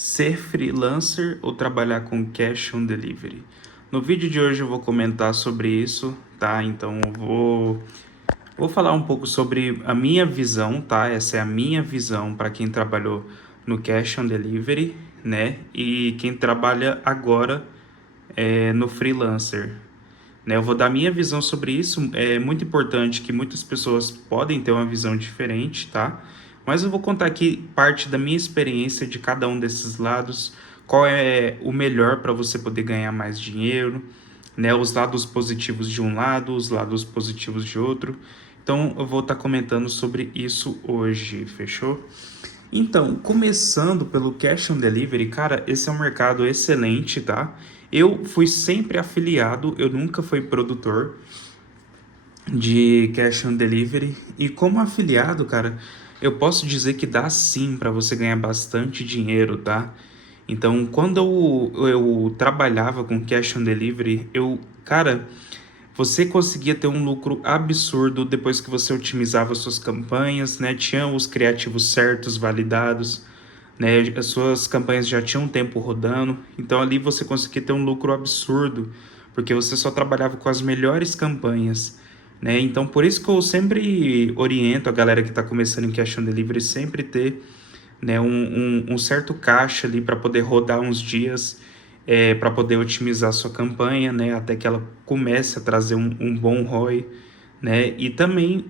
Ser freelancer ou trabalhar com cash on delivery? No vídeo de hoje eu vou comentar sobre isso, tá? Então vou falar um pouco sobre a minha visão, tá? Essa é a minha visão para quem trabalhou no cash on delivery, né? E quem trabalha agora no freelancer, né? Eu vou dar minha visão sobre isso. É muito importante que muitas pessoas podem ter uma visão diferente, tá? Mas eu vou contar aqui parte da minha experiência de cada um desses lados, qual é o melhor para você poder ganhar mais dinheiro, né? Os lados positivos de um lado, os lados positivos de outro. Então eu vou estar comentando sobre isso hoje, fechou? Então, começando pelo Cash on Delivery, cara, esse é um mercado excelente, tá? Eu fui sempre afiliado, eu nunca fui produtor de Cash on Delivery. E como afiliado, cara, eu posso dizer que dá sim para você ganhar bastante dinheiro, tá? Então, quando eu trabalhava com Cash on Delivery, cara, você conseguia ter um lucro absurdo depois que você otimizava suas campanhas, né? Tinha os criativos certos, validados, né? As suas campanhas já tinham tempo rodando, então ali você conseguia ter um lucro absurdo, porque você só trabalhava com as melhores campanhas, né? Então por isso que eu sempre oriento a galera que está começando em Cash on Delivery sempre ter, né, um certo caixa ali para poder rodar uns dias, para poder otimizar sua campanha, né, até que ela comece a trazer um bom ROI, né, e também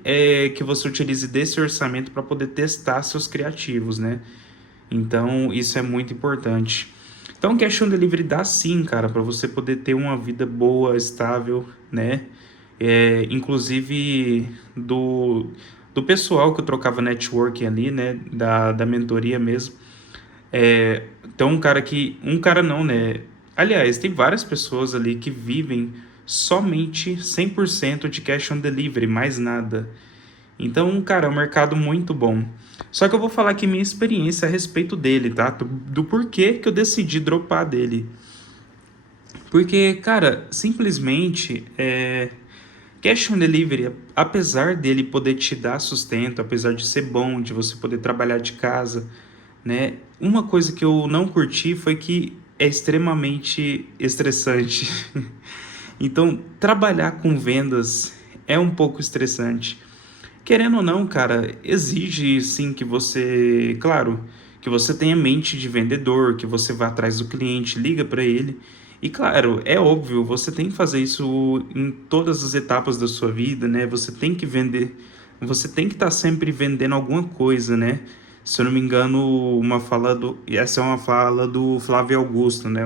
que você utilize desse orçamento para poder testar seus criativos, né. Então isso é muito importante. Então Cash on Delivery dá sim, cara, para você poder ter uma vida boa, estável, né, inclusive do pessoal que eu trocava networking ali, né, da mentoria mesmo. Então um cara não, né? Aliás, tem várias pessoas ali que vivem somente 100% de cash on delivery, mais nada. Então, cara, é um mercado muito bom. Só que eu vou falar aqui minha experiência a respeito dele, tá? Do porquê que eu decidi dropar dele. Porque, cara, simplesmente cash on delivery, apesar dele poder te dar sustento, apesar de ser bom, de você poder trabalhar de casa, né? Uma coisa que eu não curti foi que é extremamente estressante. Então, trabalhar com vendas é um pouco estressante. Querendo ou não, cara, exige sim que você, claro, que você tenha mente de vendedor, que você vá atrás do cliente, liga para ele. E claro, é óbvio, você tem que fazer isso em todas as etapas da sua vida, né? Você tem que vender, você tem que estar sempre vendendo alguma coisa, né? Se eu não me engano, essa é uma fala do Flávio Augusto, né?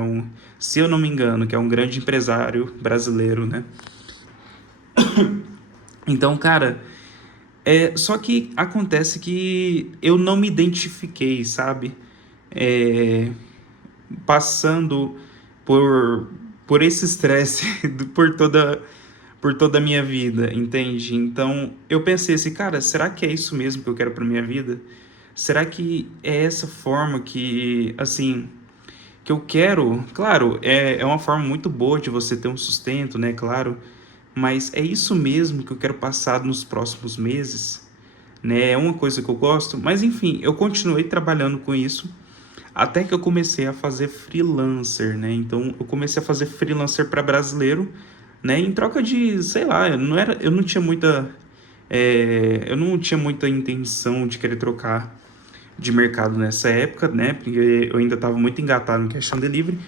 Se eu não me engano, que é um grande empresário brasileiro, né? Então, cara, só que acontece que eu não me identifiquei, sabe? É, passando por, por esse estresse por toda a minha vida, entende? Então eu pensei assim, cara, será que é isso mesmo que eu quero para minha vida? Será que é essa forma que, assim, que eu quero? Claro, é uma forma muito boa de você ter um sustento, né? Claro, mas é isso mesmo que eu quero passar nos próximos meses? Né? É uma coisa que eu gosto, mas enfim, eu continuei trabalhando com isso até que eu comecei a fazer freelancer, né? Então eu comecei a fazer freelancer para brasileiro, né? Em troca de, sei lá, eu não tinha muita intenção de querer trocar de mercado nessa época, né? Porque eu ainda estava muito engatado no Cash on Delivery.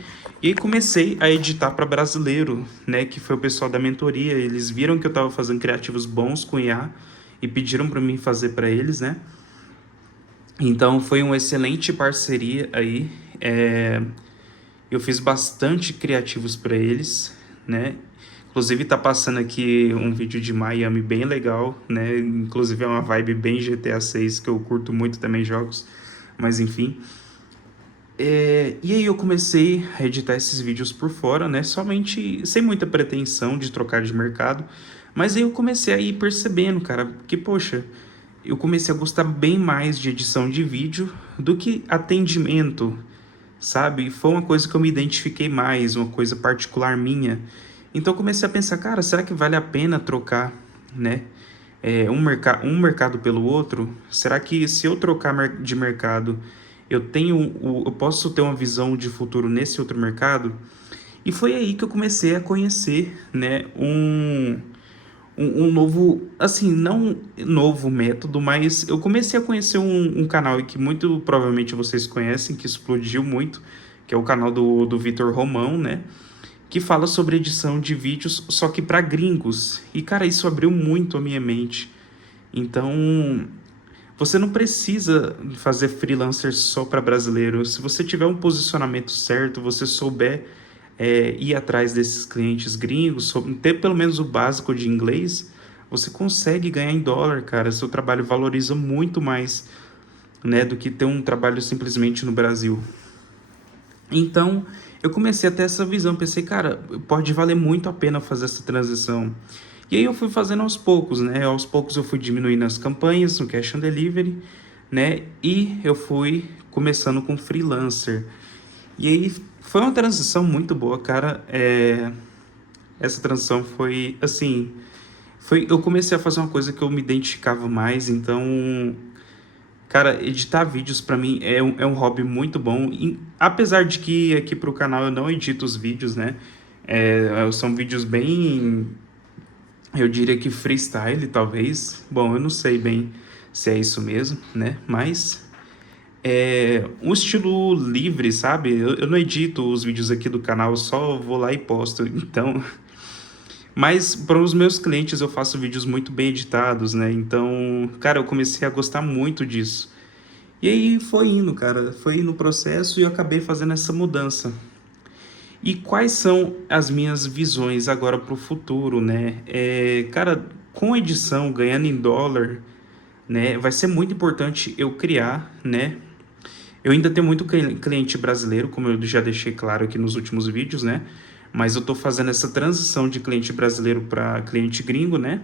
E aí comecei a editar para brasileiro, né? Que foi o pessoal da mentoria. Eles viram que eu estava fazendo criativos bons com IA e pediram para mim fazer para eles, né? Então foi uma excelente parceria aí. Eu fiz bastante criativos para eles, né? Inclusive tá passando aqui um vídeo de Miami bem legal, né? Inclusive é uma vibe bem GTA 6 que eu curto muito também jogos, mas enfim. E aí eu comecei a editar esses vídeos por fora, né? Somente sem muita pretensão de trocar de mercado, mas aí eu comecei a ir percebendo, cara, que poxa, eu comecei a gostar bem mais de edição de vídeo do que atendimento, sabe? Foi uma coisa que eu me identifiquei mais, uma coisa particular minha. Então eu comecei a pensar, cara, será que vale a pena trocar, né? Um mercado pelo outro? Será que se eu trocar de mercado, eu posso ter uma visão de futuro nesse outro mercado. E foi aí que eu comecei a conhecer, né, um novo, assim, não novo método, mas eu comecei a conhecer um canal que muito provavelmente vocês conhecem, que explodiu muito, que é o canal do Vitor Romão, né? Que fala sobre edição de vídeos, só que para gringos. E, cara, isso abriu muito a minha mente. Então, você não precisa fazer freelancer só para brasileiro. Se você tiver um posicionamento certo, você souber ir atrás desses clientes gringos, ter pelo menos o básico de inglês, você consegue ganhar em dólar, cara. Seu trabalho valoriza muito mais, né, do que ter um trabalho simplesmente no Brasil. Então, eu comecei a ter essa visão, pensei, cara, pode valer muito a pena fazer essa transição. E aí eu fui fazendo aos poucos, né? Aos poucos eu fui diminuindo as campanhas no Cash on Delivery, né? E eu fui começando com freelancer. E aí foi uma transição muito boa, cara. Essa transição foi assim, eu comecei a fazer uma coisa que eu me identificava mais, então, cara, editar vídeos pra mim é um hobby muito bom. Apesar de que aqui pro canal eu não edito os vídeos, né? São vídeos bem, eu diria que freestyle, talvez. Bom, eu não sei bem se é isso mesmo, né? Mas um estilo livre, sabe? Eu não edito os vídeos aqui do canal, eu só vou lá e posto. Então, mas para os meus clientes eu faço vídeos muito bem editados, né? Então, cara, eu comecei a gostar muito disso. E aí foi indo, cara, foi indo o processo e eu acabei fazendo essa mudança. E quais são as minhas visões agora para o futuro, né? Cara, com edição, ganhando em dólar, né? Vai ser muito importante eu criar, né? Eu ainda tenho muito cliente brasileiro, como eu já deixei claro aqui nos últimos vídeos, né? Mas eu tô fazendo essa transição de cliente brasileiro para cliente gringo, né?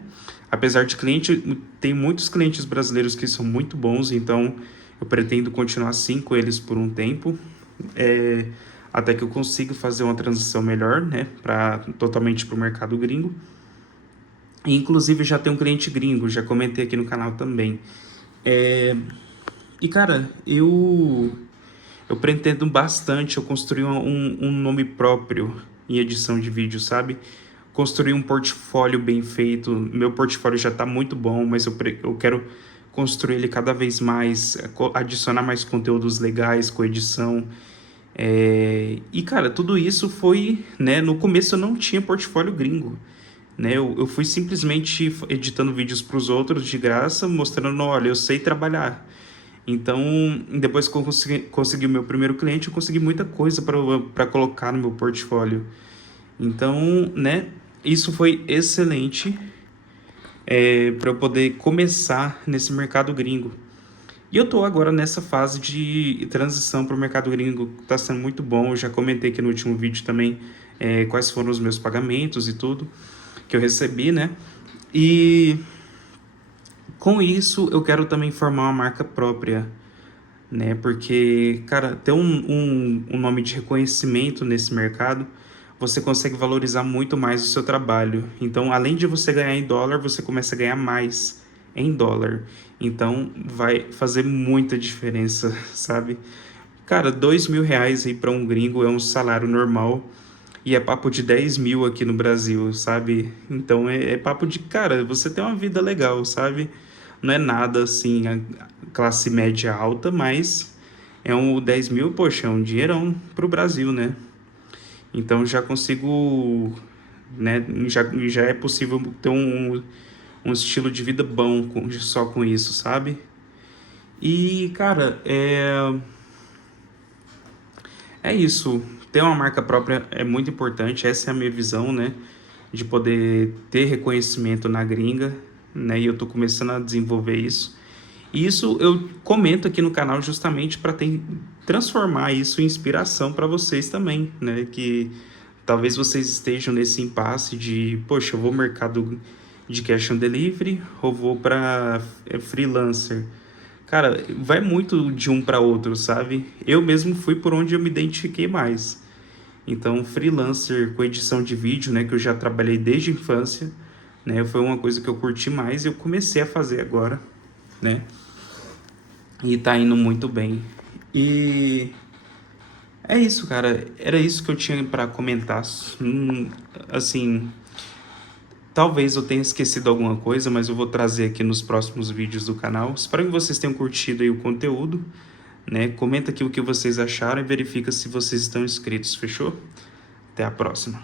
Apesar de tem muitos clientes brasileiros que são muito bons, então eu pretendo continuar assim com eles por um tempo, é, até que eu consiga fazer uma transição melhor, né? Totalmente para o mercado gringo. E, inclusive já tem um cliente gringo, já comentei aqui no canal também. E cara, eu pretendo bastante eu construir um nome próprio em edição de vídeo, sabe? Construir um portfólio bem feito. Meu portfólio já tá muito bom, mas eu quero construir ele cada vez mais, adicionar mais conteúdos legais com edição. E cara, tudo isso foi, né? No começo eu não tinha portfólio gringo, né? Eu fui simplesmente editando vídeos para os outros de graça, mostrando, olha, eu sei trabalhar. Então, depois que eu consegui o meu primeiro cliente, eu consegui muita coisa para colocar no meu portfólio. Então, né, isso foi excelente para eu poder começar nesse mercado gringo. E eu tô agora nessa fase de transição para o mercado gringo, que tá sendo muito bom. Eu já comentei aqui no último vídeo também quais foram os meus pagamentos e tudo que eu recebi, né? E com isso eu quero também formar uma marca própria, né? Porque, cara, ter um nome de reconhecimento nesse mercado, você consegue valorizar muito mais o seu trabalho. Então, além de você ganhar em dólar, você começa a ganhar mais em dólar. Então, vai fazer muita diferença, sabe? Cara, R$ 2.000 aí para um gringo é um salário normal e é papo de 10 mil aqui no Brasil, sabe? Então é papo de, cara, você tem uma vida legal, sabe? Não é nada assim, a classe média alta, mas 10 mil, poxa, é um dinheirão pro Brasil, né? Então já consigo, né? Já é possível ter um estilo de vida bom só com isso, sabe? E, cara, é isso. Ter uma marca própria é muito importante. Essa é a minha visão, né? De poder ter reconhecimento na gringa, né? E eu tô começando a desenvolver isso. E isso eu comento aqui no canal justamente para transformar isso em inspiração para vocês também, né? Que talvez vocês estejam nesse impasse de, poxa, eu vou ao mercado de cash on delivery ou vou para freelancer. Cara, vai muito de um para outro, sabe? Eu mesmo fui por onde eu me identifiquei mais. Então, freelancer com edição de vídeo, né, que eu já trabalhei desde a infância, né, foi uma coisa que eu curti mais e eu comecei a fazer agora, né? E tá indo muito bem. E é isso, cara. Era isso que eu tinha para comentar. Assim, talvez eu tenha esquecido alguma coisa, mas eu vou trazer aqui nos próximos vídeos do canal. Espero que vocês tenham curtido aí o conteúdo, né? Comenta aqui o que vocês acharam e verifica se vocês estão inscritos, fechou? Até a próxima.